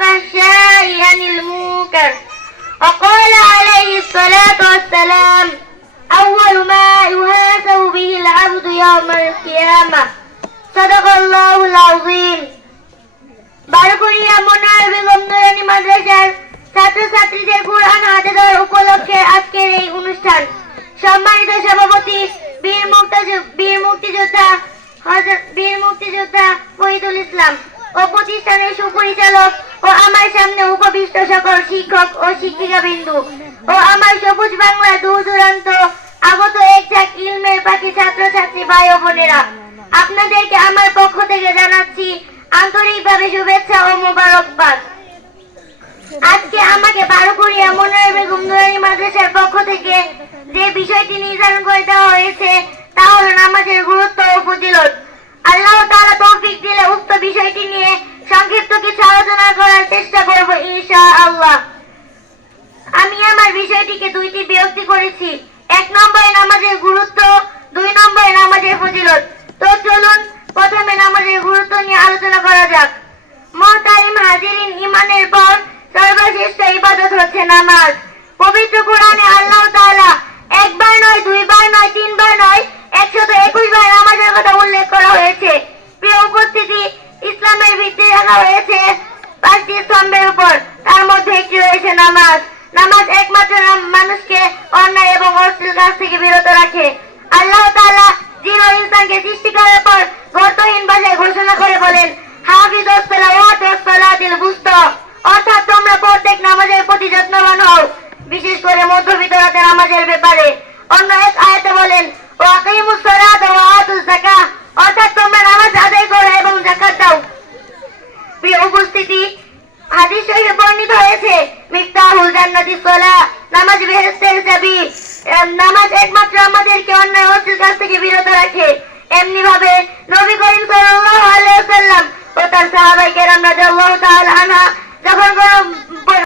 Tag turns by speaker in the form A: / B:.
A: الفحشاء عن المنكر وقال عليه الصلاة والسلام أول ما يحاسب به العبد يوم القيامة صدق الله العظيم বারকুড়িয়া মনোয়ার বেগম নুরানি মাদ্রাসার ছাত্রছাত্রীদের কোরআন হাতে দেওয়ার উপলক্ষে আজকের এই অনুষ্ঠান সম্মানিত সভাপতি বীর মুক্তি বীর মুক্তিযোদ্ধা হযরত বীর মুক্তিযোদ্ধা শহীদুল ইসলাম ও প্রতিষ্ঠানের সুপরিচালক ও আমার সামনে উপবিষ্ট সকল শিক্ষক ও শিক্ষিকা বিন্দু ও আমার সবুজ বাংলা দূর দূরান্ত আগত এক ঝাঁক ইলমের পাখি ছাত্রছাত্রী ভাই ও বোনেরা। আপনাদেরকে আমার পক্ষ থেকে জানাচ্ছি আন্তরিকভাবে শুভেচ্ছা ও মোবারকবাদ। আজকে আমাকে বারোপুরিয়া মনোয়ার বেগম নুরানি মাদ্রাসার পক্ষ থেকে যে বিষয়টি নির্ধারণ করে দেওয়া হয়েছে তা হলো নামাজের গুরুত্ব ও ফজিলত আল্লাহ তাআলা তৌফিক দিলে উক্ত বিষয়টি নিয়ে সংক্ষিপ্ত কিছু আলোচনা করার চেষ্টা করব ইনশাআল্লাহ আমি আমার বিষয়টিকে দুইটি বিভক্তি করেছি। এক নম্বরে নামাজের গুরুত্ব, দুই নম্বরে নামাজের ফজিলত। তো চলুন, প্রথমে নামাজের গুরুত্ব নিয়ে আলোচনা করা যাক। মহতারিম হাজিরিন ইমানের পর সর্বশ্রেষ্ঠ ইবাদত হচ্ছে নামাজ। পবিত্র কোরআনে আল্লাহ তাআলা একবার নয়, দুইবার নয়, তিনবার নয়, একশত একুশ বার নামাজের কথা উল্লেখ করা হয়েছে। প্রিয় উপস্থিতি, ইসলামের ভিত্তি রাখা হয়েছে পাঁচটি স্তম্ভের উপর। তার মধ্যে একটি রয়েছে নামাজ একমাত্র নাম- মানুষকে অন্যায় এবং অশ্লীল কাজ থেকে বিরত রাখে আল্লাহ তাআলা জিন সৃষ্টি করার পর গর্তহীন ভাষায় ঘোষণা করে বলেন হাফিজ সালাতিল বুস্তা। অর্থাৎ তোমরা প্রত্যেক নামাজের প্রতি যত্নবান হও, বিশেষ করে মধ্যবিত্ত রাতে নামাজের ব্যাপারে। অন্য এক আয়াতে বলেন, ও আকিমুস সালাত ওয়া আতুজ যাকাহ। অর্থাৎ তোমরা নামাজ আদায় করো এবং যাকাত দাও। প্রিয় উপস্থিতি, হাদিস শরীফে বর্ণিত হয়েছে, মিফতাহুল জান্নাতি সালাহ নামাজ বেহেশতের চাবি। নামাজ একমাত্র আমাদেরকে অন্যায় অশ্লীল কাজ থেকে বিরত রাখে। এমনি ভাবে নবী করিম সাল্লাল্লাহু আলাইহি ওয়াসাল্লাম ও তার সাহাবায়ে কেরাম রাদিয়াল্লাহু যখন কোনো